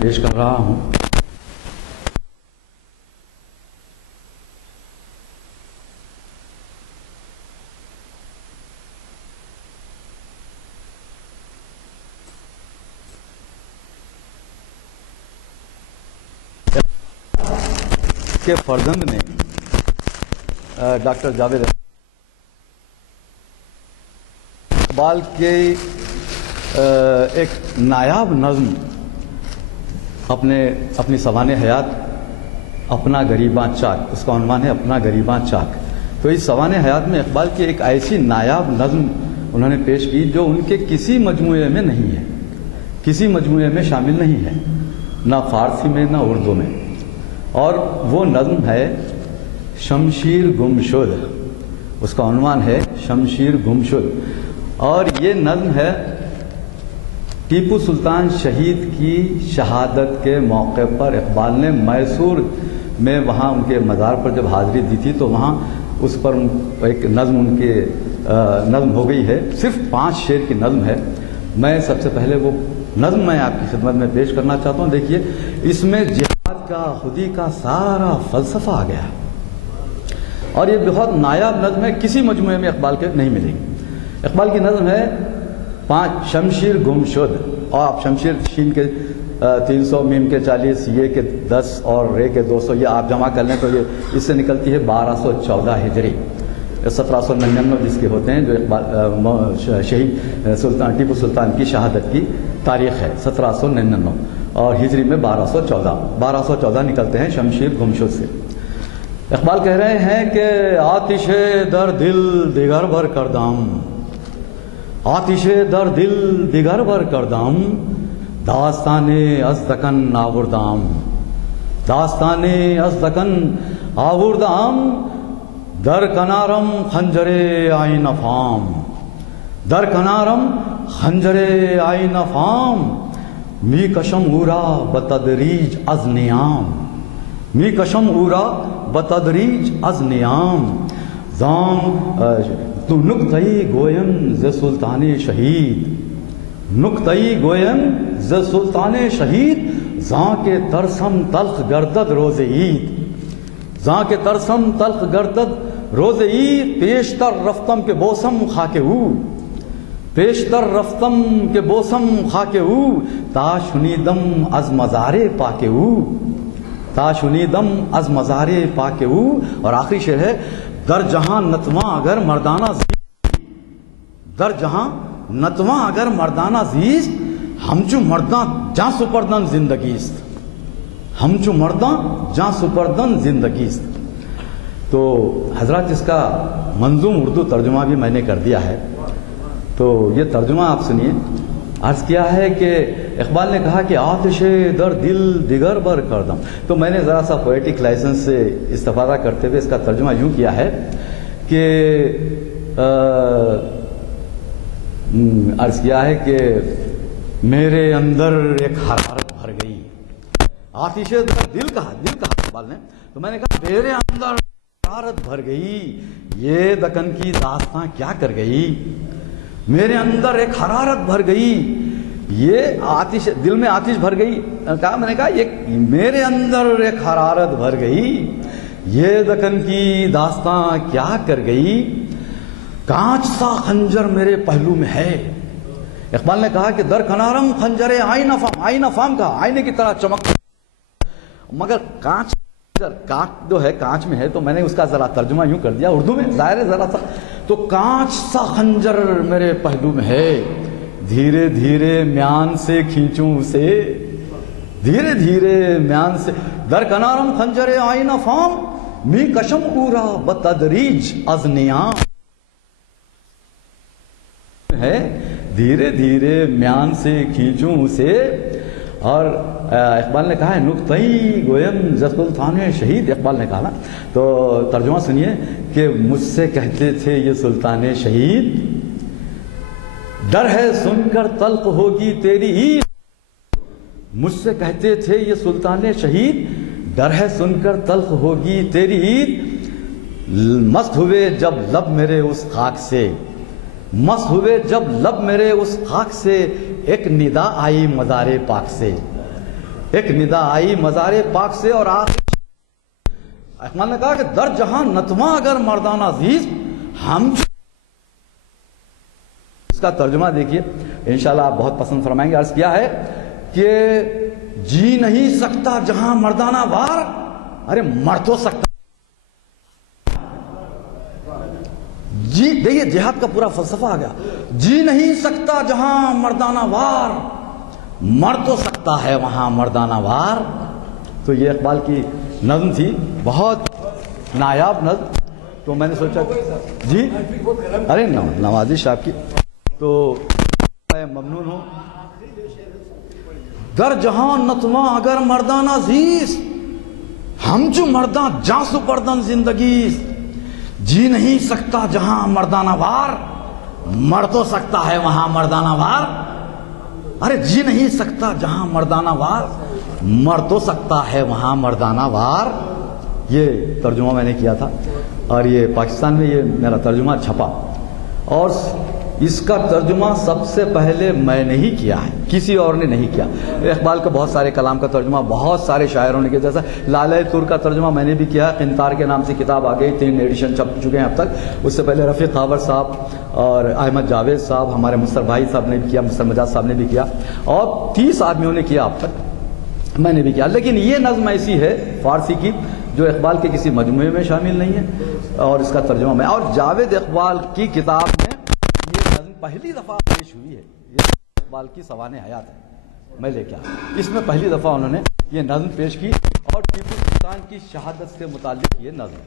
پیش کر رہا ہوں۔ کے فرزند نے ڈاکٹر جاوید اقبال کے ایک نایاب نظم اپنی سوانح حیات اپنا غریباں چاک، اس کا عنوان ہے اپنا غریباں چاک۔ تو اس سوانح حیات میں اقبال کی ایک ایسی نایاب نظم انہوں نے پیش کی جو ان کے کسی مجموعے میں نہیں ہے، کسی مجموعے میں شامل نہیں ہے، نہ فارسی میں نہ اردو میں، اور وہ نظم ہے شمشیر گمشد۔ اس کا عنوان ہے شمشیر گمشد، اور یہ نظم ہے ٹیپو سلطان شہید کی شہادت کے موقع پر اقبال نے میسور میں وہاں ان کے مزار پر جب حاضری دی تھی تو وہاں اس پر ایک نظم ان کے نظم ہو گئی ہے، صرف 5 شعر کی نظم ہے۔ میں سب سے پہلے وہ نظم میں آپ کی خدمت میں پیش کرنا چاہتا ہوں۔ دیکھیے، اس میں جہاد کا خودی کا سارا فلسفہ آ گیا، اور یہ بہت نایاب نظم ہے، کسی مجموعے میں اقبال کے نہیں ملے گی۔ اقبال کی نظم ہے 5 شمشیر گمشد، اور آپ شمشیر شین کے 300 میم کے 40 یہ کے 10 اور رے کے 200 یہ آپ جمع کر لیں تو یہ اس سے نکلتی ہے 1214 ہجری، 1799 جس کے ہوتے ہیں، جو اقبال شہید سلطان ٹیپو سلطان کی شہادت کی تاریخ ہے 1799، اور ہجری میں 1214 نکلتے ہیں شمشیر گمشد سے۔ اقبال کہہ رہے ہیں کہ آتش در دل دیگر بر کردم، آتش در دل دیگر بر کردم، داستان از دکن آوردم، داستان از دکن آوردم، در کنارم خنجر آئین فام، در کنارم خنجر آئین فام، می کشم او را بتدریج از نیام، می کشم او را بتدریج از نیام، زام تو نکته‌ای گویم ز سلطان شهید، نکته‌ای گویم ز سلطان شهید، زان که ترسم تلخ گردد روز عید، زان که ترسم تلخ گردد روز عید، پیشتر رفتم که بوسم خاک او، پیشتر رفتم که بوسم خاک او، تا شنیدم از مزار پاک او، تا شنیدم از مزار پاک او۔ اور آخری شعر ہے در جہاں نتواں اگر مردانہ زیست، در جہاں نتواں اگر مردانہ زیست، ہمچو مرداں جاں سپردن زندگیست، ہمچو مرداں جاں سپردن زندگیست۔ تو حضرات اس کا منظوم اردو ترجمہ بھی میں نے کر دیا ہے، تو یہ ترجمہ آپ سنیے۔ عرض کیا ہے کہ اقبال نے کہا کہ آتش در دل دیگر بر کردم، تو میں نے ذرا سا پوئٹک لائسنس سے استفادہ کرتے ہوئے اس کا ترجمہ یوں کیا ہے کہ عرض کیا ہے کہ میرے اندر ایک حرارت بھر گئی، آتش در دل کہا اقبال نے، تو میں نے کہا میرے اندر حرارت بھر گئی، یہ دکن کی داستان کیا کر گئی، میرے اندر ایک حرارت بھر گئی، یہ آتش دل میں آتش بھر گئی، کہا میں نے کہا یہ میرے اندر ایک حرارت بھر گئی، یہ دکن کی داستان کیا کر گئی، کانچ سا خنجر میرے پہلو میں ہے۔ اقبال نے کہا کہ در کنارم خنجر آئین فام، آئین فام کا آئینے کی طرح چمک، مگر کانچ جو ہے کانچ میں ہے، تو میں نے اس کا ذرا ترجمہ یوں کر دیا اردو میں، ظاہر ہے ذرا سا، تو کانچ سا خنجر میرے پہلو میں ہے، دھیرے دھیرے میان سے کھینچوں اسے، دھیرے دھیرے میان سے، در کنارم خنجر آئین فام، می کشم او را بتدریج از نیام، ہے دھیرے دھیرے میان سے کھینچوں اسے۔ اور اقبال نے کہا ہے نکتہی گویم ز سلطان شہید، اقبال نے کہا نا، تو ترجمہ سنیے کہ مجھ سے کہتے تھے یہ سلطان شہید، ڈر ہے سن کر تلخ ہوگی تیری عید، مجھ سے کہتے تھے یہ سلطان شہید، ڈر ہے سن کر تلخ ہوگی تیری عید، مست ہوئے جب لب میرے اس خاک سے، مست ہوئے جب لب میرے اس خاک سے، ایک ندا آئی مزار پاک سے، ایک ندا آئی مزار پاک سے اور اقبال نے کہا کہ در جہاں نتواں اگر مردانہ عزیز ہم. اس کا ترجمہ دیکھیے انشاءاللہ آپ بہت پسند فرمائیں گے. عرض کیا ہے کہ جی نہیں سکتا جہاں مردانہ وار، ارے مر تو سکتا. جی دیکھیے جہاد کا پورا فلسفہ آ گیا. جی نہیں سکتا جہاں مردانہ وار، مر تو سکتا ہے وہاں مردانہ وار. تو یہ اقبال کی نظم تھی، بہت نایاب نظم. تو میں نے سوچا جی ارے نوازش آپ کی تو میں ممنون ہوں. در جہاں نتواں اگر مردانہ عزیز ہم جو مرداں جاں سپردن زندگی. جی نہیں سکتا جہاں مردانہ وار، مر تو سکتا ہے وہاں مردانہ وار. ارے جی نہیں سکتا جہاں مردانہ وار، مر تو سکتا ہے وہاں مردانہ وار. یہ ترجمہ میں نے کیا تھا اور یہ پاکستان میں یہ میرا ترجمہ چھپا، اور اس کا ترجمہ سب سے پہلے میں نے ہی کیا ہے، کسی اور نے نہیں کیا. اقبال کا بہت سارے کلام کا ترجمہ بہت سارے شاعروں نے کیا، جیسا لالۂ تر کا ترجمہ میں نے بھی کیا. قنطار کے نام سے کتاب آ گئی، 3 ایڈیشن چھپ چکے ہیں اب تک. اس سے پہلے رفیق خاور صاحب اور احمد جاوید صاحب، ہمارے مستر بھائی صاحب نے بھی کیا، مستر مجاز صاحب نے بھی کیا، اور 30 آدمیوں نے کیا اب تک، میں نے بھی کیا. لیکن یہ نظم ایسی ہے فارسی کی جو اقبال کے کسی مجموعے میں شامل نہیں ہے، اور اس کا ترجمہ میں. اور جاوید اقبال کی کتاب میں یہ نظم پہلی دفعہ پیش ہوئی ہے. یہ اقبال کی سوانح حیات ہے، میں لے کے آیا. اس میں پہلی دفعہ انہوں نے یہ نظم پیش کی، اور ٹیپو سلطان کی شہادت سے متعلق یہ نظم.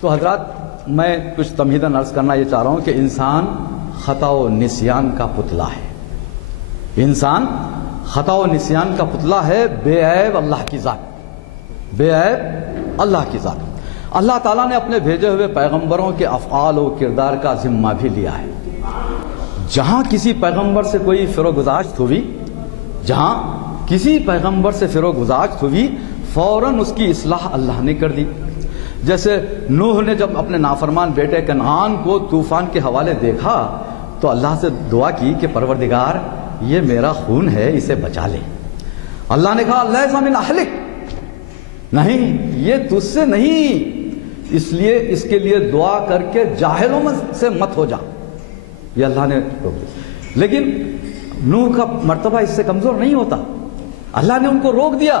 تو حضرات میں کچھ تمہیداً عرض کرنا یہ چاہ رہا ہوں کہ انسان خطا و نسیان کا پتلا ہے. انسان خطا و نسیان کا پتلا ہے، بے عیب اللہ کی ذات، بے عیب اللہ کی ذات. اللہ تعالیٰ نے اپنے بھیجے ہوئے پیغمبروں کے افعال و کردار کا ذمہ بھی لیا ہے. جہاں کسی پیغمبر سے کوئی فروگزاشت ہوئی، جہاں کسی پیغمبر سے فروگزاشت ہوئی، فوراً اس کی اصلاح اللہ نے کر دی. جیسے نوح نے جب اپنے نافرمان بیٹے کنعان کو طوفان کے حوالے دیکھا تو اللہ سے دعا کی کہ پروردگار یہ میرا خون ہے، اسے بچا لے. اللہ نے کہا لیس من اہلک، نہیں یہ تجھ سے نہیں، اس لیے اس کے لیے دعا کر کے جاہلوں میں سے مت ہو جا. یہ اللہ نے روک دیا. لیکن نوح کا مرتبہ اس سے کمزور نہیں ہوتا. اللہ نے ان کو روک دیا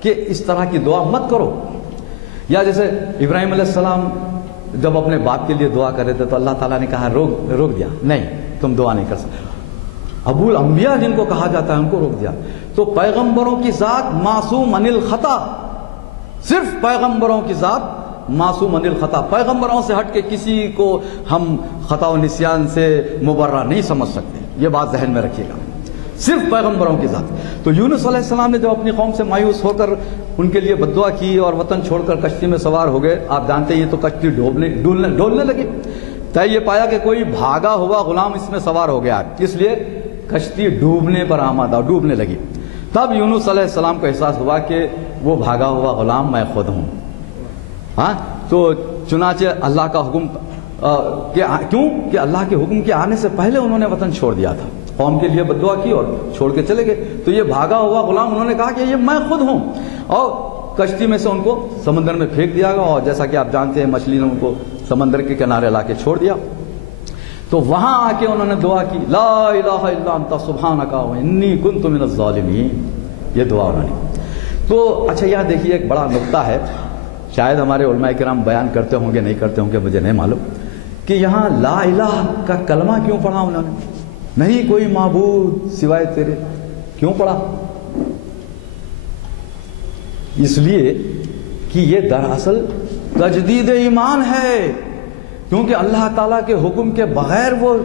کہ اس طرح کی دعا مت کرو. یا جیسے ابراہیم علیہ السلام جب اپنے باپ کے لیے دعا کر رہے تھے تو اللہ تعالیٰ نے کہا روک دیا، نہیں تم دعا نہیں کر سکتے. ابو الانبیاء جن کو کہا جاتا ہے ان کو روک دیا. تو پیغمبروں کی ذات معصوم عن الخطا، صرف پیغمبروں کی ذات معصوم عن الخطا. پیغمبروں سے ہٹ کے کسی کو ہم خطا و نسیان سے مبرہ نہیں سمجھ سکتے، یہ بات ذہن میں رکھیے گا. صرف پیغمبروں کی ذات. تو یونس علیہ السلام نے جب اپنی قوم سے مایوس ہو کر ان کے لیے بددعا کی اور وطن چھوڑ کر کشتی میں سوار ہو گئے، آپ جانتے ہیں یہ تو کشتی ڈولنے لگی. طے یہ پایا کہ کوئی بھاگا ہوا غلام اس میں سوار ہو گیا، اس لیے کشتی ڈوبنے پر آمادہ، ڈوبنے لگی. تب یونس علیہ السلام کو احساس ہوا کہ وہ بھاگا ہوا غلام میں خود ہوں. ہاں تو چنانچہ اللہ کا حکم کیوں کہ اللہ کے حکم کے آنے سے پہلے انہوں نے وطن چھوڑ دیا تھا، قوم کے لیے بددعا کی اور چھوڑ کے چلے گئے. تو یہ بھاگا ہوا غلام انہوں نے کہا کہ یہ میں خود ہوں، اور کشتی میں سے ان کو سمندر میں پھینک دیا گیا. اور جیسا کہ آپ جانتے ہیں مچھلی نے ان کو سمندر کے کنارے لا کے چھوڑ دیا. تو وہاں آ کے انہوں نے دعا کی لا الہ الا انت سبحانک انی کنت من الظالمین. یہ دعا انہوں نے. تو اچھا یہاں دیکھیے ایک بڑا نقطہ ہے، شاید ہمارے علماء کرام بیان کرتے ہوں گے نہیں کرتے ہوں گے مجھے نہیں معلوم، کہ یہاں لا الہ کا کلمہ کیوں پڑھا انہوں نے؟ نہیں کوئی معبود سوائے تیرے، کیوں پڑھا؟ اس لیے کہ یہ دراصل تجدید ایمان ہے. کیونکہ اللہ تعالیٰ کے حکم کے بغیر وہ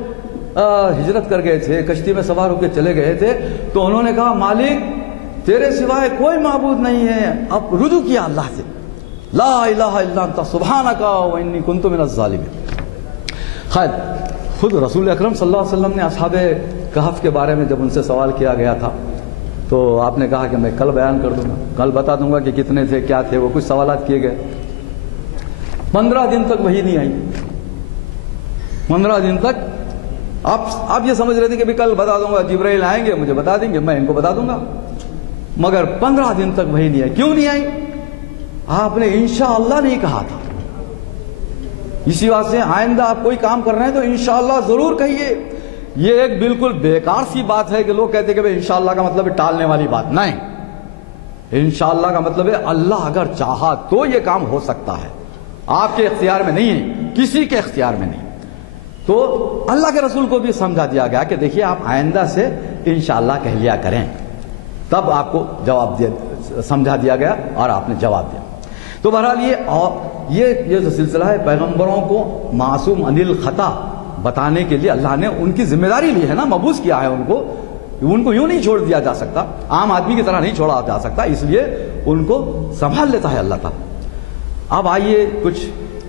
ہجرت کر گئے تھے، کشتی میں سوار ہو کے چلے گئے تھے. تو انہوں نے کہا مالک تیرے سوائے کوئی معبود نہیں ہے. اب رجوع کیا اللہ سے، لا الہ الا انت سبحانک وانی کنت من الظالمین. خیر خود رسول اکرم صلی اللہ علیہ وسلم نے اصحاب کہف کے بارے میں جب ان سے سوال کیا گیا تھا تو آپ نے کہا کہ میں کل بیان کر دوں گا، کل بتا دوں گا کہ کتنے تھے کیا تھے. وہ کچھ سوالات کیے گئے، 15 دن تک وہی نہیں آئی. 15 دن تک آپ یہ سمجھ رہے تھے کہ بھی کل بتا دوں گا، جبرائیل آئیں گے مجھے بتا دیں گے، میں ان کو بتا دوں گا. مگر 15 دن تک وہی نہیں آئی. کیوں نہیں آئی؟ آپ نے انشاءاللہ نہیں کہا تھا. اسی واسطے سے آئندہ آپ کوئی کام کر رہے ہیں تو انشاءاللہ ضرور کہیے. یہ ایک بالکل بیکار سی بات ہے کہ لوگ کہتے ہیں کہ بھئی انشاءاللہ کا مطلب ہے ٹالنے والی بات. نہیں، انشاءاللہ کا مطلب ہے اللہ اگر چاہا تو یہ کام ہو سکتا ہے. آپ کے اختیار میں نہیں ہے، کسی کے اختیار میں نہیں. تو اللہ کے رسول کو بھی سمجھا دیا گیا کہ دیکھیے آپ آئندہ سے انشاءاللہ کہہ لیا کریں. تب آپ کو جواب دیا، سمجھا دیا گیا اور آپ نے جواب دیا. تو بہرحال یہ جو سلسلہ ہے پیغمبروں کو معصوم عن الخطا بتانے کے لیے اللہ نے ان کی ذمہ داری لی ہے نا، مبعوث کیا ہے ان کو یوں نہیں چھوڑ دیا جا سکتا، عام آدمی کی طرح نہیں چھوڑا جا سکتا، اس لیے ان کو سنبھال لیتا ہے اللہ تعالیٰ. اب آئیے کچھ،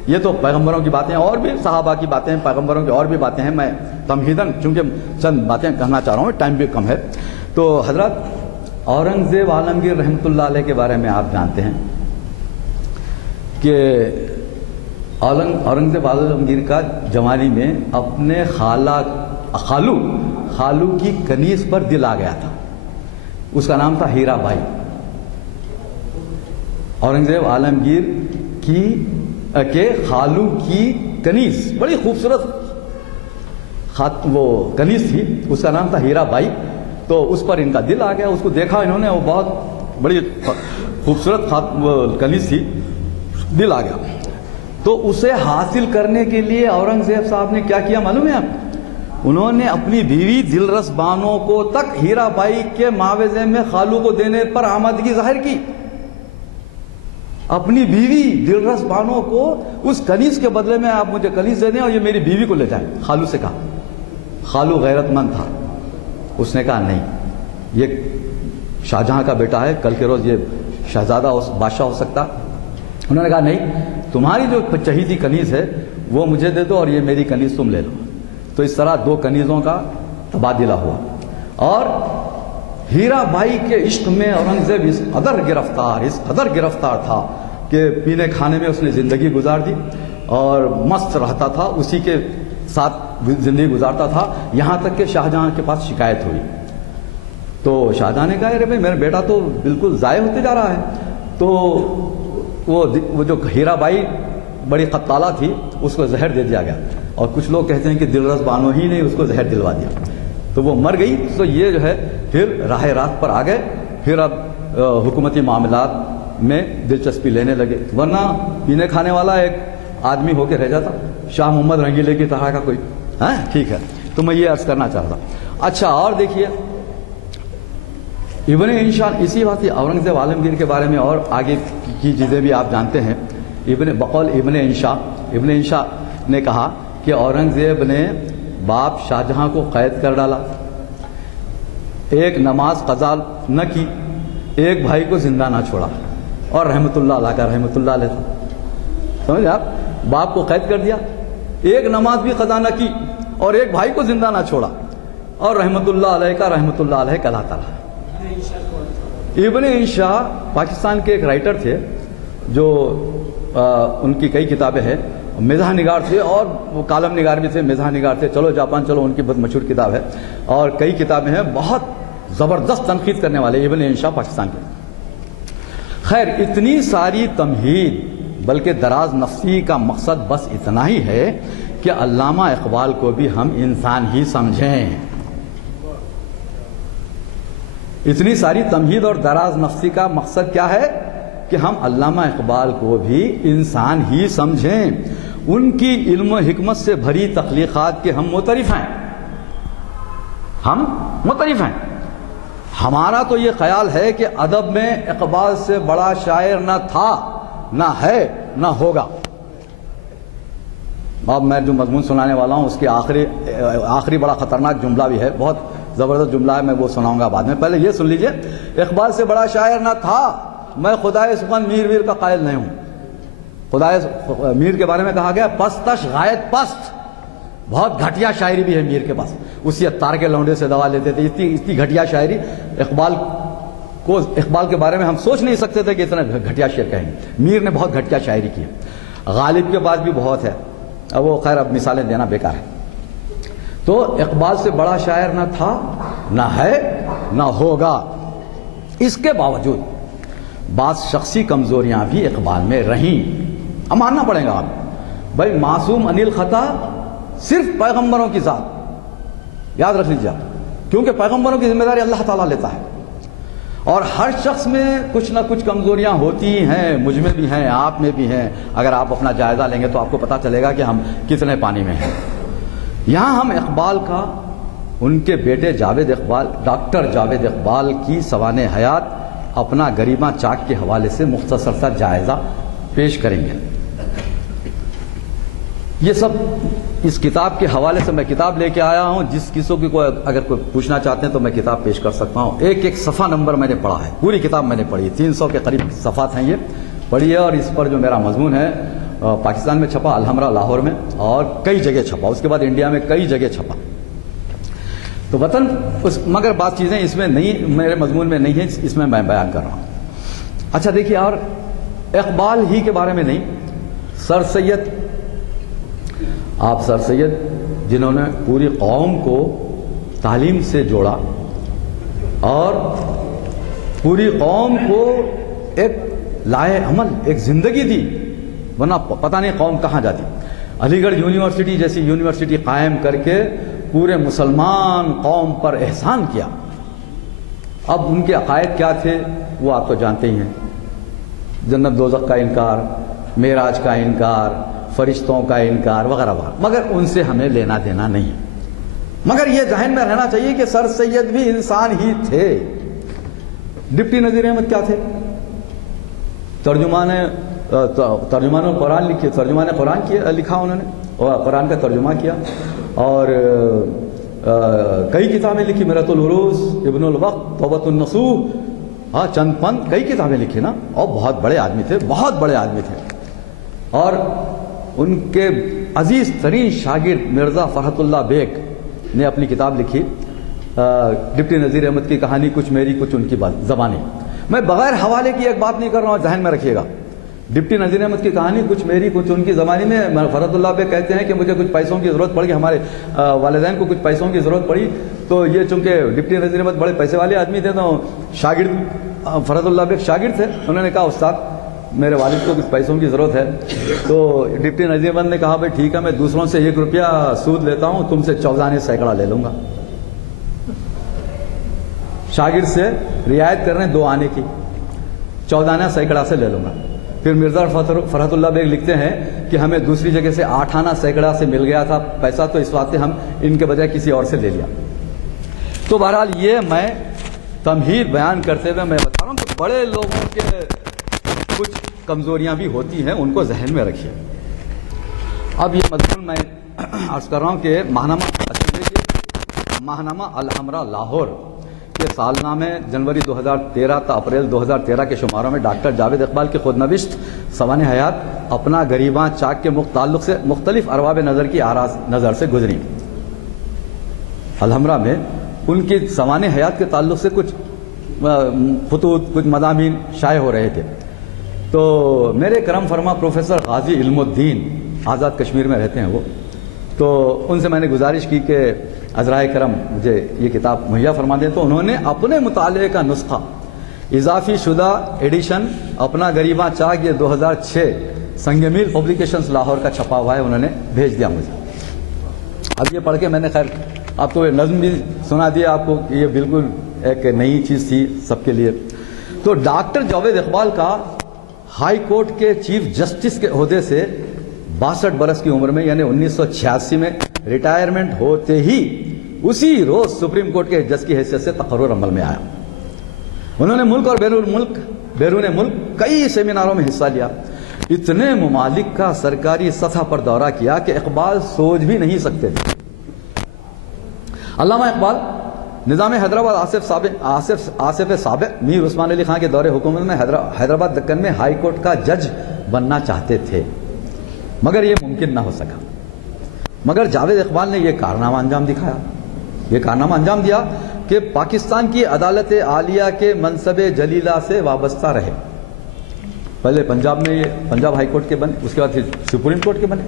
یہ تو پیغمبروں کی باتیں، اور بھی صحابہ کی باتیں، پیغمبروں کی اور بھی باتیں ہیں. میں تمہیداً چونکہ چند باتیں کہنا چاہ رہا ہوں، ٹائم بھی کم ہے. تو حضرت اورنگزیب عالمگیر رحمۃ اللہ علیہ کے بارے میں آپ جانتے ہیں کہ اورنگزیب عالمگیر کا جوانی میں اپنے خالو کی کنیز پر دل آ گیا تھا. اس کا نام تھا ہیرا بائی. اورنگزیب عالمگیر کے خالو کی کنیز، بڑی خوبصورت وہ کنیز تھی، اس کا نام تھا ہیرا بائی. تو اس پر ان کا دل آ گیا. اس کو دیکھا انہوں نے، وہ بہت بڑی خوبصورت کنیز تھی، دل آ گیا. تو اسے حاصل کرنے کے لیے اورنگزیب صاحب نے کیا کیا معلوم ہے آپ؟ انہوں نے اپنی بیوی دلرس بانو کو تک ہیرا بائی کے معاوضے میں خالو کو دینے پر آمادگی ظاہر کی. اپنی بیوی دلرس بانو کو اس کنیز کے بدلے میں آپ مجھے کنیز دے دیں اور یہ میری بیوی کو لے جائیں. خالو سے کہا. خالو غیرت مند تھا، اس نے کہا نہیں، یہ شاہجہاں کا بیٹا ہے، کل کے روز یہ شہزادہ بادشاہ ہو سکتا. انہوں نے کہا نہیں، تمہاری جو چہیتی کنیز ہے وہ مجھے دے دو اور یہ میری کنیز تم لے لو. تو اس طرح 2 کنیزوں کا تبادلہ ہوا. اور ہیرا بائی کے عشق میں اورنگزیب اس قدر گرفتار تھا کہ پینے کھانے میں اس نے زندگی گزار دی اور مست رہتا تھا، اسی کے ساتھ زندگی گزارتا تھا، یہاں تک کہ شاہجہاں کے پاس شکایت ہوئی. تو شاہجہاں نے کہا ارے بھائی میرا بیٹا تو بالکل ضائع ہوتے جا رہا ہے. تو وہ جو ہیرا بائی بڑی قتالہ تھی، اس کو زہر دے دیا گیا. اور کچھ لوگ کہتے ہیں کہ دلرس بانو ہی نے اس کو زہر دلوا دیا، تو وہ مر گئی. تو یہ جو ہے پھر راہ راست پر آ گئے. پھر اب حکومتی معاملات میں دلچسپی لینے لگے، ورنہ پینے کھانے والا ایک آدمی ہو کے رہ جاتا، شاہ محمد رنگیلے کی طرح کا کوئی. ہاں ٹھیک ہے، تو میں یہ عرض کرنا چاہتا. اچھا، اور دیکھیے ابن انشا، اسی بات اورنگزیب عالمگیر کے بارے میں اور آگے کی چیزیں بھی آپ جانتے ہیں. بقول ابن انشا نے کہا کہ اورنگزیب نے باپ شاہجہاں کو قید کر ڈالا، ایک نماز قضا نہ کی، ایک بھائی کو زندہ نہ چھوڑا، اور رحمۃ اللہ علیہ کا رحمۃ اللہ علیہ تھا. سمجھے آپ؟ باپ کو قید کر دیا، ایک نماز بھی قضا نہ کی، اور ایک بھائی کو زندہ نہ چھوڑا، اور رحمۃ اللہ علیہ کا رحمۃ اللہ علیہ کہلاتا رہا. ابن انشا پاکستان کے ایک رائٹر تھے جو ان کی کئی کتابیں ہیں، مزاح نگار تھے اور وہ کالم نگار بھی تھے، مزاح نگار تھے. چلو جاپان چلو ان کی بہت مشہور کتاب ہے، اور کئی کتابیں ہیں بہت زبردست تنقید کرنے والے ابن انشا پاکستان کے. خیر، اتنی ساری تمہید بلکہ دراز نفسی کا مقصد بس اتنا ہی ہے کہ علامہ اقبال کو بھی ہم انسان ہی سمجھیں. اتنی ساری تمہید اور دراز نفسی کا مقصد کیا ہے کہ ہم علامہ اقبال کو بھی انسان ہی سمجھیں. ان کی علم و حکمت سے بھری تخلیقات کے ہم معترف ہیں. ہمارا تو یہ خیال ہے کہ ادب میں اقبال سے بڑا شاعر نہ تھا، نہ ہے، نہ ہوگا. اب میں جو مضمون سنانے والا ہوں اس کے آخری بڑا خطرناک جملہ بھی ہے، بہت زبردست جملہ ہے، میں وہ سناؤں گا بعد میں. پہلے یہ سن لیجئے، اقبال سے بڑا شاعر نہ تھا، میں خدائے سخن میر ویر کا قائل نہیں ہوں. خدائے میر کے بارے میں کہا گیا پستش غایت پست، بہت گھٹیا شاعری بھی ہے میر کے پاس. اسی اتار کے لونڈے سے دوا لیتے تھے، اتنی گھٹیا شاعری. اقبال کے بارے میں ہم سوچ نہیں سکتے تھے کہ اتنا گھٹیا شعر کہیں. میر نے بہت گھٹیا شاعری کی. غالب کے بعد بھی بہت ہے، اب وہ خیر اب مثالیں دینا بیکار ہے. تو اقبال سے بڑا شاعر نہ تھا، نہ ہے، نہ ہوگا. اس کے باوجود بعض شخصی کمزوریاں بھی اقبال میں رہیں. اب ماننا پڑے گا آپ. بھائی معصوم انل خطا صرف پیغمبروں کی ذات، یاد رکھ لیجیے آپ، کیونکہ پیغمبروں کی ذمہ داری اللہ تعالیٰ لیتا ہے. اور ہر شخص میں کچھ نہ کچھ کمزوریاں ہوتی ہیں، مجھ میں بھی ہیں، آپ میں بھی ہیں. اگر آپ اپنا جائزہ لیں گے تو آپ کو پتہ چلے گا کہ ہم کتنے پانی میں ہیں. یہاں ہم اقبال کا، ان کے بیٹے جاوید اقبال، ڈاکٹر جاوید اقبال کی سوانح حیات اپنا گریباں چاک کے حوالے سے مختصر سا جائزہ پیش کریں گے. یہ سب اس کتاب کے حوالے سے میں کتاب لے کے آیا ہوں. جس کسی کی کوئی اگر کوئی پوچھنا چاہتے ہیں تو میں کتاب پیش کر سکتا ہوں. ایک ایک صفحہ نمبر میں نے پڑھا ہے، پوری کتاب میں نے پڑھی، 300 کے قریب صفحات ہیں یہ پڑھی ہے. اور اس پر جو میرا مضمون ہے پاکستان میں چھپا، الحمرہ لاہور میں، اور کئی جگہ چھپا، اس کے بعد انڈیا میں کئی جگہ چھپا. تو وطن مگر بعض چیزیں اس میں نہیں، میرے مضمون میں نہیں ہیں، اس میں بیان کر رہا ہوں. اچھا دیکھیے، اور اقبال ہی کے بارے میں نہیں، سر سید، آپ سر سید جنہوں نے پوری قوم کو تعلیم سے جوڑا اور پوری قوم کو ایک لائے عمل، ایک زندگی دی، ورنہ پتہ نہیں قوم کہاں جاتی. علی گڑھ یونیورسٹی جیسی یونیورسٹی قائم کر کے پورے مسلمان قوم پر احسان کیا. اب ان کے عقائد کیا تھے وہ آپ تو جانتے ہی ہیں، جنت دوزخ کا انکار، معراج کا انکار، فرشتوں کا انکار وغیرہ وغیرہ. مگر ان سے ہمیں لینا دینا نہیں. مگر یہ ذہن میں رہنا چاہیے کہ سر سید بھی انسان ہی تھے. ڈپٹی نذیر احمد کیا تھے؟ ترجمان قرآن لکھے، ترجمان قرآن لکھا انہوں نے، اور قرآن کا ترجمہ کیا، اور کئی کتابیں لکھی، میرۃ العروس، ابن الوقت، توبۃ النصوح، ہاں چند پند، کئی کتابیں لکھی نا. اور بہت بڑے آدمی تھے، بہت بڑے آدمی تھے. اور ان کے عزیز ترین شاگرد مرزا فرحت اللہ بیگ نے اپنی کتاب لکھی، ڈپٹی نذیر احمد کی کہانی، کچھ میری کچھ ان کی زبانی. میں بغیر حوالے کی ایک بات نہیں کر رہا ہوں، ذہن میں رکھیے گا. ڈپٹی نذیر احمد کی کہانی کچھ میری کچھ ان کی زبانی میں. فرحت اللہ بیگ کہتے ہیں کہ مجھے کچھ پیسوں کی ضرورت پڑ گئی، ہمارے والدین کو کچھ پیسوں کی ضرورت پڑی، تو یہ چونکہ ڈپٹی نذیر احمد بڑے پیسے والے آدمی تھے، تو شاگرد فرحت اللہ بیگ شاگرد تھے، انہوں نے کہا استاد میرے والد کو کچھ پیسوں کی ضرورت ہے. تو ڈپٹی نذیر احمد نے کہا بھائی ٹھیک ہے، میں دوسروں سے 1 روپیہ سود لیتا ہوں، تم سے 14 سینکڑا لے لوں گا. شاگرد سے رعایت کر رہے ہیں 2 آنے کی، 14 سینکڑا سے لے لوں گا. پھر مرزا فرحت اللہ بیگ لکھتے ہیں کہ ہمیں دوسری جگہ سے 8 سینکڑا سے مل گیا تھا پیسہ، تو اس واسطے ہم ان کے بجائے کسی اور سے لے لیا. تو بہرحال یہ میں تمہید بیان کرتے ہوئے میں بتا رہا ہوں کہ بڑے لوگوں کے کچھ کمزوریاں بھی ہوتی ہیں، ان کو ذہن میں رکھیے. اب یہ مضمون میں عرض کر رہا ہوں کہ ماہنامہ الحمرہ لاہور کے سالنامے جنوری 2013 تا اپریل 2013 کے شماروں میں ڈاکٹر جاوید اقبال کی خود نوشت سوانح حیات اپنا گریباں چاک کے تعلق سے مختلف ارباب نظر کی آراز نظر سے گزری. الحمرہ میں ان کی سوانح حیات کے تعلق سے کچھ خطوط، کچھ مضامین شائع ہو رہے تھے. تو میرے کرم فرما پروفیسر غازی علم الدین، آزاد کشمیر میں رہتے ہیں وہ، تو ان سے میں نے گزارش کی کہ عذرائے کرم مجھے یہ کتاب مہیا فرما دیں. تو انہوں نے اپنے مطالعے کا نسخہ، اضافی شدہ ایڈیشن اپنا گریباں چاک، یہ 2006 سنگ میل پبلیکیشنز لاہور کا چھپا ہوا ہے، انہوں نے بھیج دیا مجھے. اب یہ پڑھ کے میں نے خیر آپ کو نظم بھی سنا دیا آپ کو، یہ بالکل ایک نئی چیز تھی سب کے لیے. تو ڈاکٹر جاوید اقبال کا ہائی کورٹ کے چیف جسٹس کے عہدے سے 62 برس کی عمر میں یعنی 1986 میں ریٹائرمنٹ ہوتے ہی اسی روز سپریم کورٹ کے جج کی حیثیت سے تقرر عمل میں آیا. انہوں نے ملک اور بیرون ملک کئی سیمیناروں میں حصہ لیا. اتنے ممالک کا سرکاری سطح پر دورہ کیا کہ اقبال سوچ بھی نہیں سکتے تھے. علامہ اقبال نظام حیدرآباد آصف سابق میر عثمان علی خان کے دور حکومت میں حیدرآباد دکن میں ہائی کورٹ کا جج بننا چاہتے تھے، مگر یہ ممکن نہ ہو سکا. مگر جاوید اقبال نے یہ کارنامہ انجام دکھایا، یہ کارنامہ انجام دیا کہ پاکستان کی عدالت عالیہ کے منصب جلیلہ سے وابستہ رہے. پہلے پنجاب میں یہ پنجاب ہائی کورٹ کے بنے، اس کے بعد پھر سپریم کورٹ کے بنے.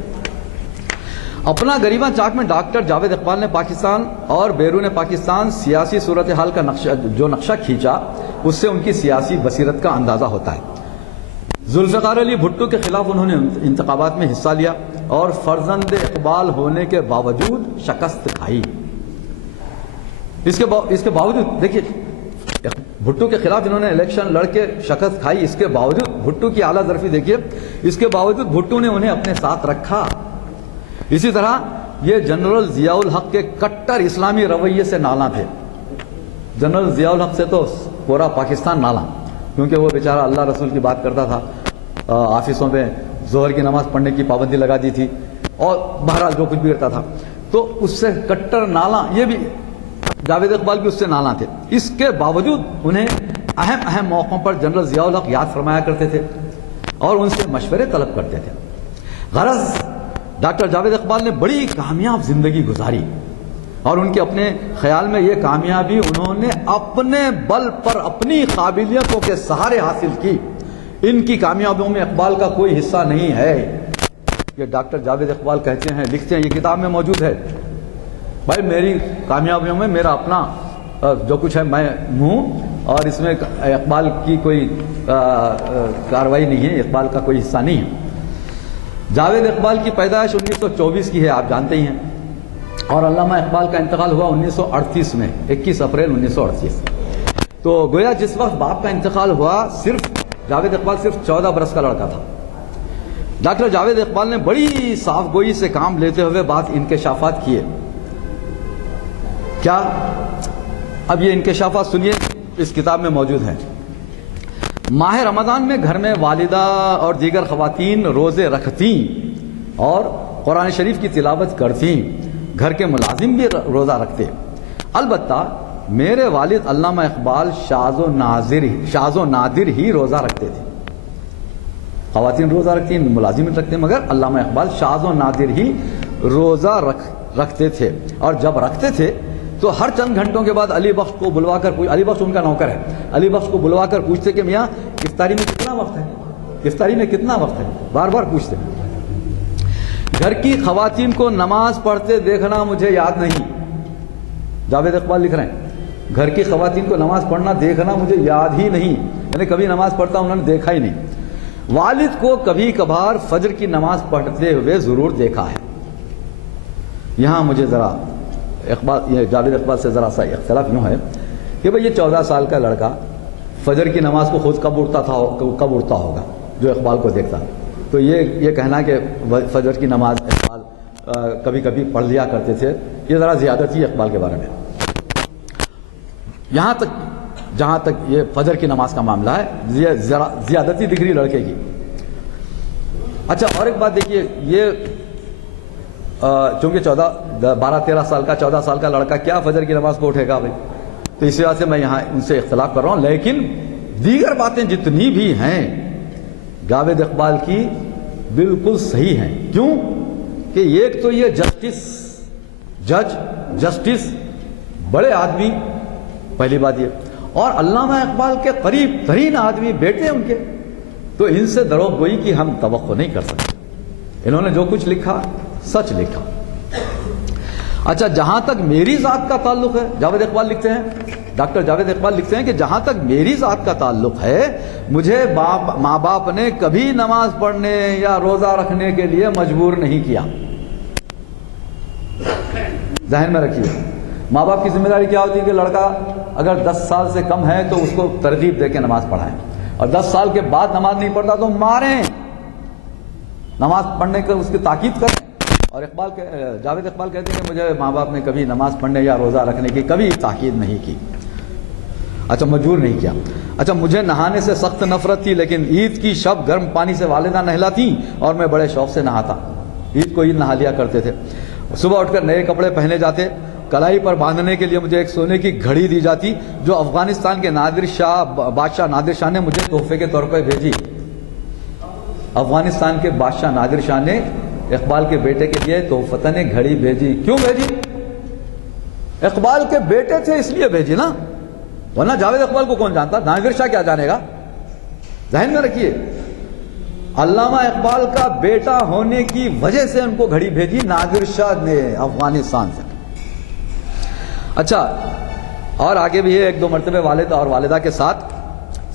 اپنا گریباں چاک میں ڈاکٹر جاوید اقبال نے پاکستان اور بیرون پاکستان سیاسی صورتحال کا جو نقشہ کھینچا، اس سے ان کی سیاسی بصیرت کا اندازہ ہوتا ہے۔ ذوالفقار علی بھٹو کے خلاف انہوں نے انتخابات میں حصہ لیا اور فرزند اقبال ہونے کے باوجود شکست کھائی۔ اس کے باوجود دیکھیے بھٹو کے خلاف انہوں نے الیکشن لڑ کے شکست کھائی، اس کے باوجود بھٹو کی اعلیٰ ظرفی دیکھیے، اس کے باوجود بھٹو نے انہیں اپنے ساتھ رکھا۔ اسی طرح یہ جنرل ضیاء الحق کے کٹر اسلامی رویے سے نالاں تھے۔ جنرل ضیاء الحق سے تو پورا پاکستان نالاں، کیونکہ وہ بیچارہ اللہ رسول کی بات کرتا تھا، آفسوں میں ظہر کی نماز پڑھنے کی پابندی لگا دی تھی، اور بہرحال جو کچھ بھی کرتا تھا، تو اس سے کٹر نالاں، یہ بھی جاوید اقبال بھی اس سے نالاں تھے۔ اس کے باوجود انہیں اہم موقعوں پر جنرل ضیاء الحق یاد فرمایا کرتے تھے اور ان سے مشورے طلب کرتے تھے۔ غرض ڈاکٹر جاوید اقبال نے بڑی کامیاب زندگی گزاری، اور ان کے اپنے خیال میں یہ کامیابی انہوں نے اپنے بل پر اپنی قابلیتوں کے سہارے حاصل کی۔ ان کی کامیابیوں میں اقبال کا کوئی حصہ نہیں ہے۔ یہ ڈاکٹر جاوید اقبال کہتے ہیں، لکھتے ہیں، یہ کتاب میں موجود ہے، بھائی میری کامیابیوں میں میرا اپنا جو کچھ ہے میں ہوں، اور اس میں اقبال کی کوئی کارروائی نہیں ہے، اقبال کا کوئی حصہ نہیں ہے۔ جاوید اقبال کی پیدائش 1924 کی ہے، آپ جانتے ہی ہیں، اور علامہ اقبال کا انتقال ہوا 1938 میں، 21 اپریل 1938۔ تو گویا جس وقت باپ کا انتقال ہوا، جاوید اقبال صرف 14 برس کا لڑکا تھا۔ ڈاکٹر جاوید اقبال نے بڑی صاف گوئی سے کام لیتے ہوئے بعض انکشافات کیے۔ کیا؟ اب یہ انکشافات سنیے، اس کتاب میں موجود ہیں۔ ماہ رمضان میں گھر میں والدہ اور دیگر خواتین روزے رکھتیں اور قرآن شریف کی تلاوت کرتیں، گھر کے ملازم بھی روزہ رکھتے، البتہ میرے والد علامہ اقبال شاذ و نادر ہی روزہ رکھتے تھے۔ خواتین روزہ رکھتی، ملازم رکھتے، مگر علامہ اقبال شاذ و نادر ہی روزہ رکھتے تھے، اور جب رکھتے تھے تو ہر چند گھنٹوں کے بعد علی بخش کو بلوا کر، علی بخش ان کا نوکر ہے، علی بخش کو بلوا کر پوچھتے کہ میاں افطاری میں کتنا وقت ہے، افطاری میں کتنا وقت ہے، بار بار پوچھتے۔ گھر کی خواتین کو نماز پڑھتے دیکھنا مجھے یاد نہیں، جاوید اقبال لکھ رہے ہیں، گھر کی خواتین کو نماز پڑھنا دیکھنا مجھے یاد ہی نہیں، یعنی کبھی نماز پڑھتا انہوں نے دیکھا ہی نہیں۔ والد کو کبھی کبھار فجر کی نماز پڑھتے ہوئے ضرور دیکھا ہے۔ یہاں مجھے ذرا یہ جاوید اقبال سے ذرا سا اختلاف یوں ہے کہ بھئی یہ 14 سال کا لڑکا فجر کی نماز کو خود کب اٹھتا ہوگا جو اقبال کو دیکھتا، تو یہ کہنا کہ فجر کی نماز اقبال کبھی کبھی پڑھ لیا کرتے تھے، یہ ذرا زیادتی ہے اقبال کے بارے میں۔ جہاں تک یہ فجر کی نماز کا معاملہ ہے، زیادتی دکھ رہی لڑکے کی۔ اچھا، اور ایک بات دیکھیے، یہ چونکہ 12-13 سال کا 14 سال کا لڑکا کیا فجر کی نماز کو اٹھے گا بھائی، تو اس وجہ سے میں یہاں ان سے اختلاف کر رہا ہوں، لیکن دیگر باتیں جتنی بھی ہیں جاوید اقبال کی بالکل صحیح ہیں۔ کیوں کہ ایک تو یہ جسٹس بڑے آدمی، پہلی بات یہ، اور علامہ اقبال کے قریب ترین آدمی بیٹے ان کے، تو ان سے دروغ گوئی کی ہم توقع نہیں کر سکتے۔ انہوں نے جو کچھ لکھا سچ لکھا۔ اچھا، جہاں تک میری ذات کا تعلق ہے، جاوید اقبال لکھتے ہیں، ڈاکٹر جاوید اقبال لکھتے ہیں کہ جہاں تک میری ذات کا تعلق ہے، مجھے ماں باپ نے کبھی نماز پڑھنے یا روزہ رکھنے کے لیے مجبور نہیں کیا۔ ذہن میں رکھیے، ماں باپ کی ذمہ داری کیا ہوتی ہے کہ لڑکا اگر 10 سال سے کم ہے تو اس کو ترغیب دے کے نماز پڑھائیں، اور 10 سال کے بعد نماز نہیں پڑھتا تو ماریں، نماز پڑھنے کا اس کی تاکید کریں۔ اور جاوید اقبال کہتے ہیں کہ مجھے ماں باپ نے کبھی نماز پڑھنے یا روزہ رکھنے کی کبھی تاکید نہیں کی، اچھا مجبور نہیں کیا۔ اچھا، مجھے نہانے سے سخت نفرت تھی، لیکن عید کی شب گرم پانی سے والدہ نہلاتی اور میں بڑے شوق سے نہاتا، عید کو عید نہا لیا کرتے تھے۔ صبح اٹھ کر نئے کپڑے پہنے جاتے، کلائی پر باندھنے کے لیے مجھے ایک سونے کی گھڑی دی جاتی جو افغانستان کے بادشاہ نادر شاہ نے مجھے تحفے کے طور پر بھیجی۔ افغانستان کے بادشاہ نادر شاہ نے اقبال کے بیٹے کے لیے تحفتاً گھڑی بھیجی۔ کیوں بھیجی؟ اقبال کے بیٹے تھے اس لیے بھیجی نا، ورنہ جاوید اقبال کو کون جانتا، نادر شاہ کیا جانے گا۔ ذہن میں رکھیے، علامہ اقبال کا بیٹا ہونے کی وجہ سے ان کو گھڑی بھیجی نادر شاہ نے افغانستان سے۔ اچھا، اور آگے بھی ہے، 1-2 مرتبہ والد اور والدہ کے ساتھ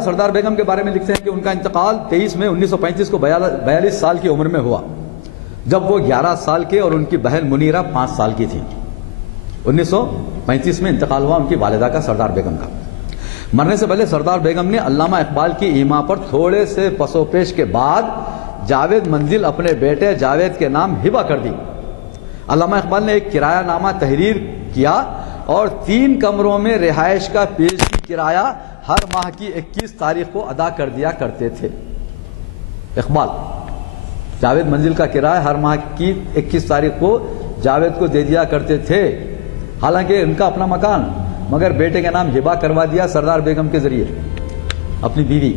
سردار بیگم کے بارے میں لکھتے ہیں کہ ان کا انتقال 23 مئی 1935 کو 42 سال کی عمر میں ہوا، جب وہ 11 سال کے اور ان کی بہن منیرہ 5 سال کی تھی۔ 1935 میں انتقال ہوا ان کی والدہ کا، سردار بیگم کا۔ مرنے سے پہلے سردار بیگم نے علامہ اقبال کی ایما پر تھوڑے سے پس و پیش کے بعد جاوید منزل اپنے بیٹے جاوید کے نام ہبہ کر دی۔ علامہ اقبال نے ایک کرایہ نامہ تحریر کیا اور 3 کمروں میں رہائش کا پیشگی کرایہ ہر ماہ کی 21 تاریخ کو ادا کر دیا کرتے تھے۔ اقبال جاوید منزل کا کرایہ ہر ماہ کی 21 تاریخ کو جاوید کو دے دیا کرتے تھے، حالانکہ ان کا اپنا مکان، مگر بیٹے کے نام ہبہ کروا دیا سردار بیگم کے ذریعے، اپنی بیوی۔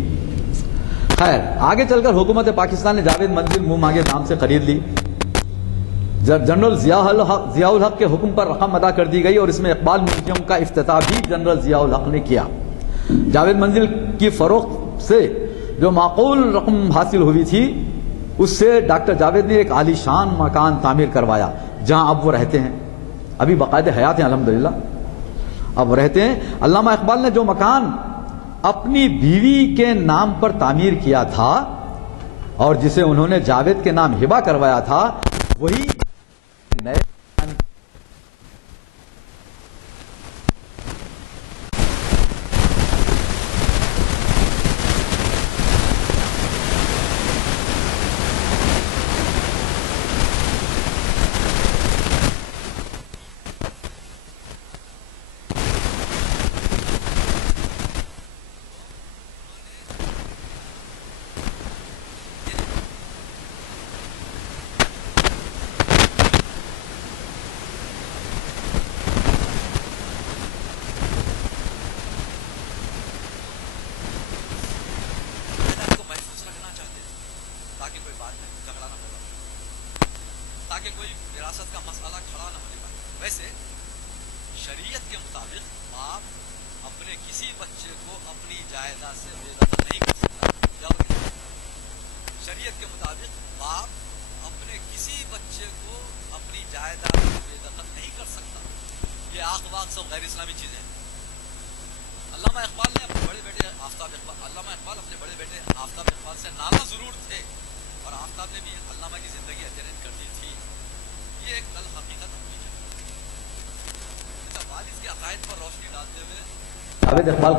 خیر، آگے چل کر حکومت پاکستان نے جاوید منزل منہ مانگے دام سے خرید لی۔ جنرل ضیاء الحق کے حکم پر رقم ادا کر دی گئی اور اس میں اقبال میوزیم کا افتتاح بھی جنرل ضیاء الحق نے کیا۔ جاوید منزل کی فروخت سے جو معقول رقم حاصل ہوئی تھی، اس سے ڈاکٹر جاوید نے ایک عالی شان مکان تعمیر کروایا جہاں اب وہ رہتے ہیں، ابھی باقاعدہ حیات ہیں الحمدللہ، اب رہتے ہیں۔ علامہ اقبال نے جو مکان اپنی بیوی کے نام پر تعمیر کیا تھا اور جسے انہوں نے جاوید کے نام ہبہ کروایا تھا، وہی نئے جاوید اقبال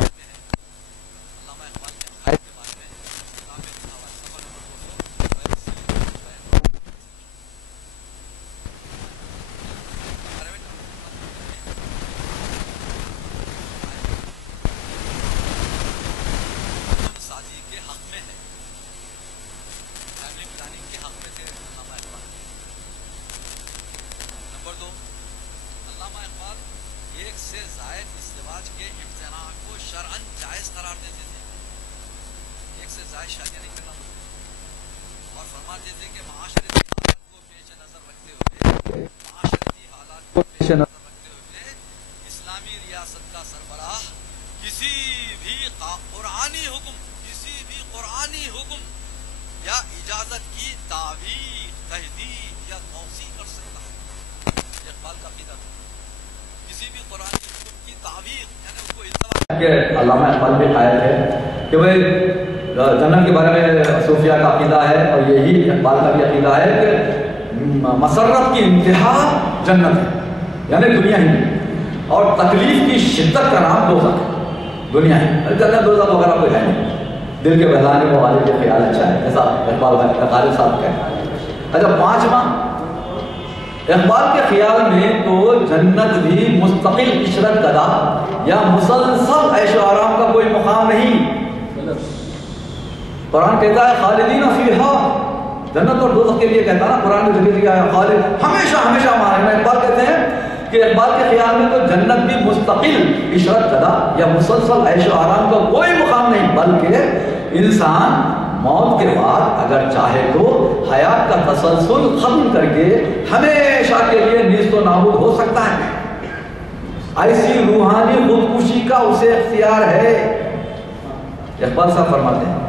اسلامی ریاست کا سربراہ کسی بھی قرآنی حکم یا اجازت کی تعویق، تجدید یا توسیع کر سکتا ہے۔ اقبال کا عقیدہ کسی بھی قرآنی حکم کی تعویق، یعنی اس کو علامہ اقبال بھی قائل ہے کہ وہ جنت کے بارے میں صوفیہ کا عقیدہ ہے، اور یہی اقبال کا بھی عقیدہ ہے کہ مسرت کی انتہا جنت ہے، یعنی دنیا ہی میں، اور تکلیف کی شدت کا نام دوزخ ہے، دنیا ہے، جنت دوزخ وغیرہ کوئی ہے نہیں، دل کے بہلانے کو غالب کے خیال اچھا ہے، ایسا اقبال غالب صاحب کہتے ہیں۔ اچھا، 5واں، اقبال کے خیال میں تو جنت بھی مستقل عشرت کدا یا مسلسل عیش و آرام کا کوئی مقام نہیں۔ قرآن کہتا ہے خالدین فیہا، جنت اور دوزخ کے لیے کہتا ہے نا قرآن نے ذکر کیا ہے خالد، ہمیشہ ہمیشہ ہمارے میں۔ اقبال کہتے ہیں کہ اقبال کے خیال میں تو جنت بھی مستقل عشرت کدا یا مسلسل عیش و آرام کا کوئی مقام نہیں، بلکہ انسان موت کے بعد اگر چاہے تو حیات کا تسلسل ختم کر کے ہمیشہ کے لیے نیست و نابود ہو سکتا ہے۔ ایسی روحانی خودکشی کا اسے اختیار ہے، اقبال صاحب فرماتے ہیں۔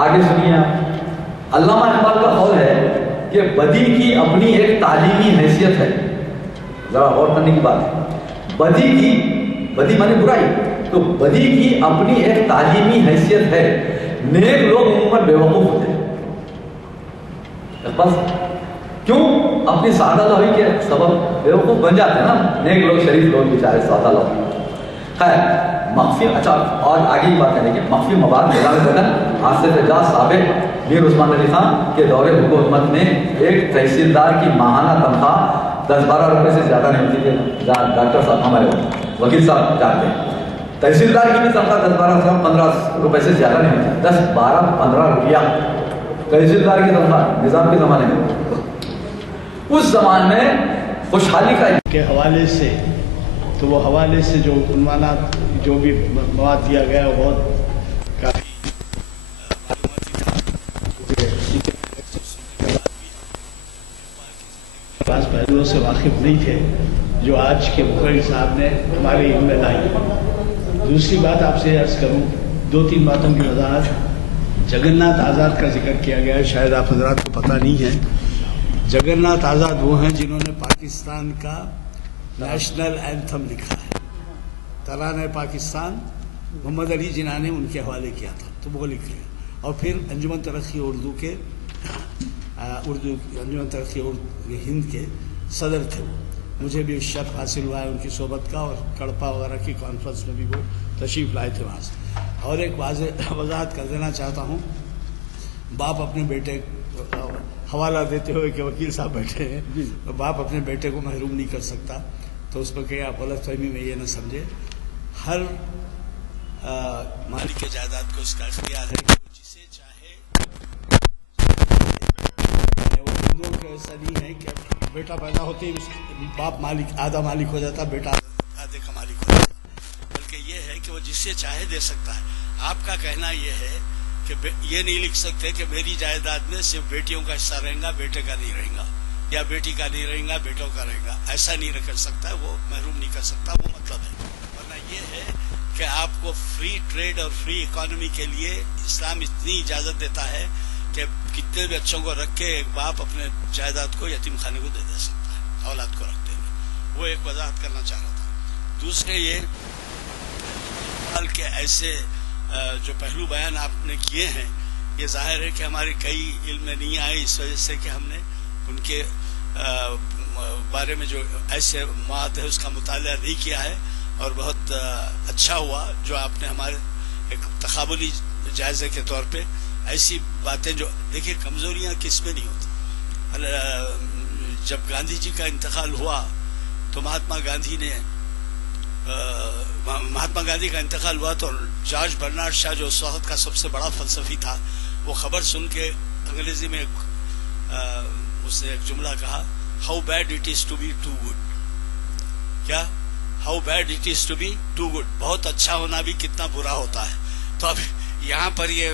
آگے سنیے آپ، علامہ اقبال کا قول ہے کہ بدی کی اپنی ایک تعلیمی حیثیت ہے، ذرا غور کرنے کی بات ہے۔ بدی مانے برائی، تو بدی کی اپنی ایک تعلیمی حیثیت ہے. نیک لوگ عموماً بیوقوف ہوتے ہیں. بس کیوں؟ اپنی سادہ لوہی کے سبب بیوقوف بن جاتے ہیں نا. نیک لوگ، شریف لوگ بیچارے سادہ لوگ. خیر مخفی، اچھا اور آگے کی بات کریں کہ مخفی مواد نظام بدن آصف اعجاز سابق میر عثمان علی خان کے دور حکومت میں ایک تحصیلدار کی ماہانہ تنخواہ 10-12 روپے سے زیادہ نہیں ہوتی تھی. ڈاکٹر صاحب ہمارے وکیل صاحب جانتے ہیں تحصیلدار کی بھی تنخواہ 10-12-15 روپے سے زیادہ نہیں ہوتی. 10-12-15 روپیہ تحصیلدار کی تنخواہ نظام کے زمانے میں. اس زمانے میں خوشحالی کا حوالے سے، تو وہ حوالے سے جو عنوانات جو بھی مواد دیا گیا وہ بہت کافی بعض پہلوؤں سے واقف نہیں تھے جو آج کے مقرر صاحب نے ہمارے علم میں لائی. دوسری بات آپ سے عرض کروں، 2-3 باتوں کی وضاحت. جگن ناتھ آزاد کا ذکر کیا گیا ہے، شاید آپ حضرات کو پتہ نہیں ہے. جگن ناتھ آزاد وہ ہیں جنہوں نے پاکستان کا نیشنل اینتھم لکھا ہے. ترانہ پاکستان محمد علی جناح نے ان کے حوالے کیا تھا، تو وہ لکھ لیا. اور پھر انجمن ترقی اردو کے انجمن ترقی اردو ہند کے صدر تھے. وہ مجھے بھی شرف حاصل ہوا ہے ان کی صحبت کا، اور کڑپا وغیرہ کی کانفرنس میں بھی وہ تشریف لائے تھے وہاں سے. اور ایک وضاحت کر دینا چاہتا ہوں، باپ اپنے بیٹے حوالہ دیتے ہوئے کہ وکیل صاحب بیٹھے ہیں، باپ اپنے بیٹے کو محروم نہیں کر سکتا. تو اس پر کہ آپ غلط فہمی میں یہ نہ سمجھے، ہر مالک کے جائیداد کو اس کا اختیار ہے کہ وہ جسے چاہے. وہ ہندوؤں کے ایسا نہیں ہے کہ بیٹا پیدا ہوتے ہی باپ مالک آدھا مالک ہو جاتا، بیٹا آدھے کا مالک ہو جاتا، بلکہ یہ ہے کہ وہ جسے چاہے دے سکتا ہے. آپ کا کہنا یہ ہے کہ یہ نہیں لکھ سکتے کہ میری جائیداد میں صرف بیٹیوں کا حصہ رہے گا، بیٹے کا نہیں رہے گا، یا بیٹی کا نہیں رہے گا، بیٹوں کا رہے گا. ایسا نہیں کر سکتا، وہ محروم نہیں کر سکتا، وہ مطلب ہے. ورنہ یہ ہے کہ آپ کو فری ٹریڈ اور فری اکانومی کے لیے اسلام اتنی اجازت دیتا ہے کہ کتنے بھی بچوں کو رکھ کے ایک باپ اپنے جائیداد کو یتیم خانے کو دے سکتا ہے اولاد کو رکھتے ہوئے. وہ ایک وضاحت کرنا چاہ رہا تھا. دوسرے یہ کہ ایسے جو پہلو بیان آپ نے کیے ہیں، یہ ظاہر ہے کہ ہمارے کئی علم میں نہیں آئے، اس وجہ سے کہ ہم نے ان کے بارے میں جو ایسے مواد ہے اس کا مطالعہ نہیں کیا ہے. اور بہت اچھا ہوا جو آپ نے ہمارے ایک تقابلی جائزے کے طور پہ ایسی باتیں، جو دیکھیے کمزوریاں کس میں نہیں ہوتی. جب گاندھی جی کا انتقال ہوا تو مہاتما گاندھی کا انتقال ہوا تو جارج برنارڈ شاہ جو اس وقت کا سب سے بڑا فلسفی تھا، وہ خبر سن کے انگریزی میں اس نے ایک جملہ کہا، how bad it is to be too good. کیا؟ How bad it is to be too good. بہت اچھا ہونا بھی کتنا برا ہوتا ہے. تو اب یہاں پر یہ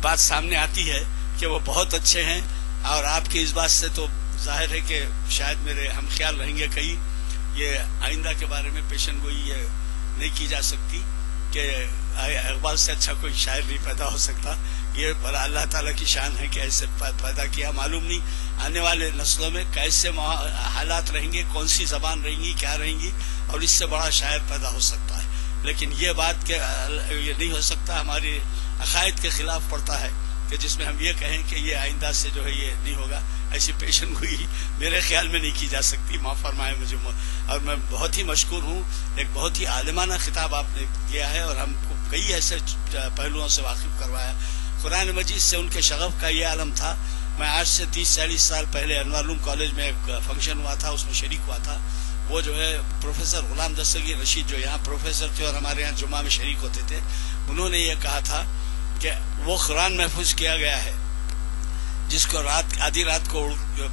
بات سامنے آتی ہے کہ وہ بہت اچھے ہیں، اور آپ کی اس بات سے تو ظاہر ہے کہ شاید میرے ہم خیال رہیں گے کئی، یہ آئندہ کے بارے میں پیشن گوئی یہ نہیں کی جا سکتی کہ اقبال سے اچھا کوئی شاعر نہیں پیدا ہو سکتا. یہ بڑا اللہ تعالیٰ کی شان ہے کہ ایسے پیدا کیا. معلوم نہیں آنے والے نسلوں میں کیسے حالات رہیں گے، کون سی زبان رہیں گی، کیا رہیں گی، اور اس سے بڑا شاعر پیدا ہو سکتا ہے. لیکن یہ بات کہ یہ نہیں ہو سکتا، ہماری عقائد کے خلاف پڑتا ہے کہ جس میں ہم یہ کہیں کہ یہ آئندہ سے جو ہے یہ نہیں ہوگا. ایسی پیشن گوئی میرے خیال میں نہیں کی جا سکتی. معاف فرمائے مجھے. اور میں بہت ہی مشکور ہوں، ایک بہت ہی عالمانہ خطاب آپ نے کیا ہے اور ہم کو کئی ایسے پہلوؤں سے واقف کروایا. قرآن مجید سے ان کے شغف کا یہ عالم تھا. میں آج سے 30-40 سال پہلے انوار علوم کالج میں ایک فنکشن ہوا تھا، اس میں شریک ہوا تھا. وہ جو ہے پروفیسر غلام دستگیر رشید جو یہاں پروفیسر تھے اور ہمارے یہاں جمعہ میں شریک ہوتے تھے، انہوں نے یہ کہا تھا کہ وہ قرآن محفوظ کیا گیا ہے جس کو آدھی رات کو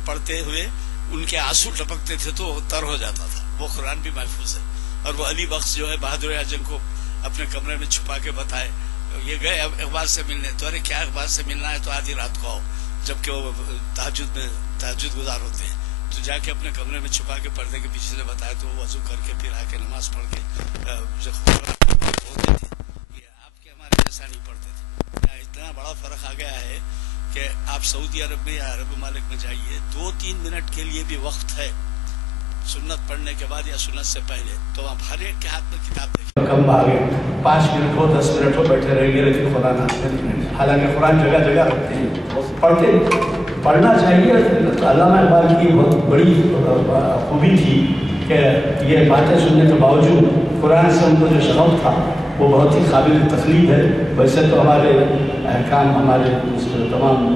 پڑھتے ہوئے ان کے آنسو ٹپکتے تھے تو وہ تر ہو جاتا تھا. وہ قرآن بھی محفوظ ہے. اور وہ علی بخش جو ہے بہادر اعظم کو اپنے کمرے میں چھپا کے بتائے، یہ گئے اقبال سے ملنے، تو ارے کیا اقبال سے ملنا ہے تو آدھی رات کو آؤ، جبکہ وہ تہجد گزار ہوتے ہیں. تو جا کے اپنے کمرے میں چھپا کے پردے کے پیچھے سے بتایا تو وہ وضو کر کے پھر آ کے نماز پڑھ کے ہوتے تھے. یہ آپ کے ہمارے جیسا نہیں پڑھتے تھے. اتنا بڑا فرق آ گیا ہے کہ آپ سعودی عرب میں یا عرب ممالک میں جائیے، 2-3 منٹ کے لیے بھی وقت ہے سنت پڑھنے کے بعد یا سنت سے پہلے، تو آپ ہر ایک کے ہاتھ میں کتاب دیکھیں. کم بھاگے 5 منٹ ہو 10 منٹ ہو بیٹھے رہیں گے لیکن قرآن حالانکہ قرآن جگہ جگہ رکھتے ہیں، پڑھنا چاہیے. علامہ اقبال کی بہت بڑی خوبی تھی کہ یہ باتیں سننے کے باوجود قرآن سے ان کو جو شغف تھا وہ بہت ہی قابل تقلید ہے. ویسے تو ہمارے احکام ہمارے تمام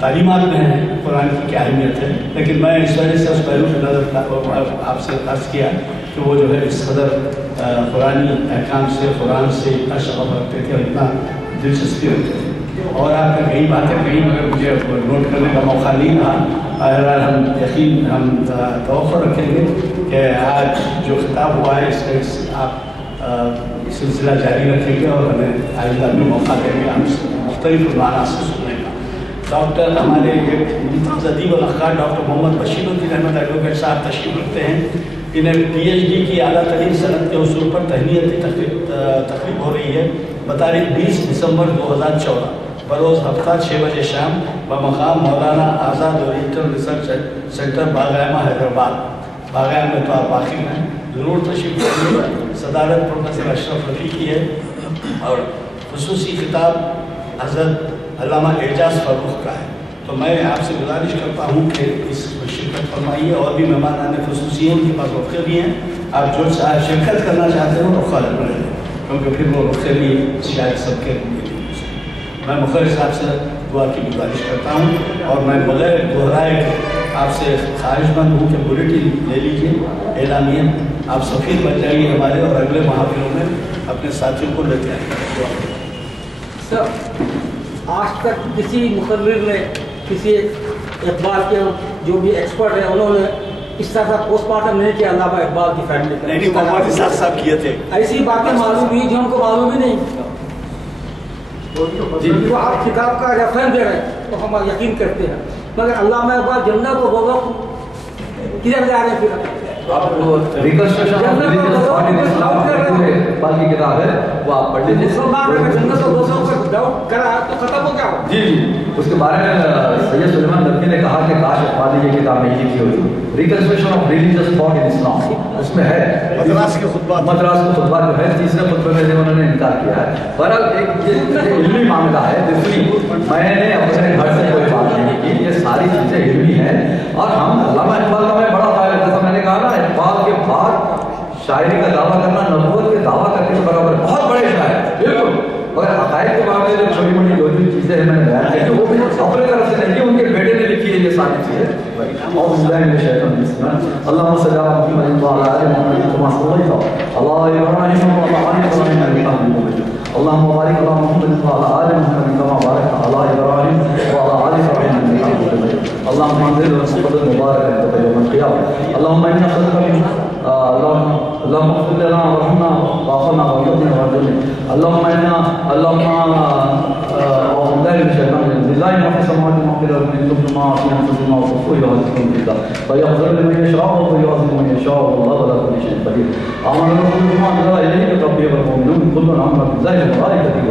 تعلیمات میں ہیں قرآن کی کیا اہمیت ہے، لیکن میں اس وجہ سے اس پہلو سے نظر آپ سے عرض کیا کہ وہ جو ہے اس قدر قرآنی احکام سے قرآن سے اتنا شغف رکھتے تھے اور اتنا دلچسپی رکھتے تھے. اور آپ نے کئی باتیں کہیں مگر مجھے نوٹ کرنے کا موقع نہیں رہا. اگر ہم توقع رکھیں گے کہ آج جو خطاب ہوا ہے اس کا آپ سلسلہ جاری رکھیں گے اور ہمیں آئندہ بھی موقع دیں گے ہم مختلف عنوانات سے سننے کا. ڈاکٹر ہمارے ادیب الاخبار ڈاکٹر محمد بشیر الدین احمد ایڈوکیٹ صاحب تشریف رکھتے ہیں. انہیں PhD کی اعلیٰ ترین صنعت کے حصول پر تہنیتی تقریب ہو رہی ہے بتاریخ 20 دسمبر 2014 بروز ہفتہ 6 بجے شام بمقام Maulana Azad oriental research centre باغائمہ Hyderabad. باغائم میں تو آپ واقف ہیں، ضرور تشریف رکھیے. صدارت پروفیسر اشرف رفیع کی ہے اور خصوصی خطاب حضرت علامہ اعجاز فاروق کا ہے. تو میں آپ سے گزارش کرتا ہوں کہ اس میں شرکت فرمائیے. اور بھی مہمان خصوصی ہیں، ان کے پاس رخصے بھی ہیں. آپ جو شرکت کرنا چاہتے ہو رخصہ لے لیں کیونکہ پھر وہ رخصے بھی شاید سب کے لیے. میں مخیر صاحب سے دعا کی گزارش کرتا ہوں اور میں بغیر دہرائے آپ سے خواہش مند ہوں کہ بلیٹن لے لیجیے اعلامیہ. آپ سفیر بن جائیے ہمارے اور اگلے محافلوں میں اپنے ساتھیوں کو لیتے آئیں. سر آج تک کسی مقرر نے کسی اقبال کے جو بھی ایکسپرٹ ہیں انہوں نے اس طرح کا پوسٹ مارٹم نہیں کیا علامہ اقبال کی فیملی کا. نہیں محمد اسحاق صاحب کیے تھے. ایسی باتیں معلوم ہوئی جو ان کو معلوم ہی نہیں. جو آپ کتاب کا ریفرنس دے رہے ہیں تو ہم یقین کرتے ہیں مگر علامہ اقبال جنت کو بولو کدھر جا رہے ہیں پھر reconstruction of religious thought in Islam پورے اقبال کی کتاب ہے وہ آپ پڑھ لیجیے. مسلمان اگر جنت کو دوسروں پر ڈاؤٹ کرا تو ختم ہو گیا. جی اس کے بارے میں سید سلیمان نقوی نے کہا کہ کاش اقبال نے یہ کتاب نہیں لکھی ہوتی. Reconstruction of religious thought in Islam اس میں ہے مدراس کے خطبات جو ہے تیسرے خطبے میں سے انہوں نے انکار کیا ہے. بہرحال ایک یہ علمی معاملہ ہے. میں نے اپنے گھر سے کوئی بات نہیں کی، یہ ساری چیزیں علمی ہیں اور ہم علامہ اقبال کا میں بڑا فائدہ جیسا میں نے کہا نا اقبال کے بعد شاعری کا دعویٰ کرنا نبوت کے دعویٰ کرنے کے برابر بہت بڑے شاعر بالکل. اور عقائد کے بارے میں جو چھوٹی موٹی جو چیزیں ہیں میں نے بیان کی وہ بھی اپنے طرف سے نہیں، ان کے بیٹے نے لکھی ہے یہ ساری چیزیں. اللهم صل على محمد وعلى ال محمد كما صليت على ابراهيم وعلى ال ابراهيم انك حميد مجيد. اللهم بارك على محمد وعلى ال محمد كما باركت على ابراهيم وعلى ال ابراهيم انك حميد مجيد. اللهم انزل رحمتك المباركه عند يوم القيامه. اللهم انا نسالك اللهم اغفر لنا وارحمنا واغفرنا وارحمنا وارحمنا. اللهم انا اعوذ بالله من الشيطان الرجيم. لله ما في السماوات وما في الارض من كل ما في انفسنا وصفوا يعذبكم بالله فيغفر لمن يشاء ويعذب من يشاء والله على كل شيء قدير. آمن الرسول بما انزل اليه من ربه والمؤمنون كل امن بالله وملائكته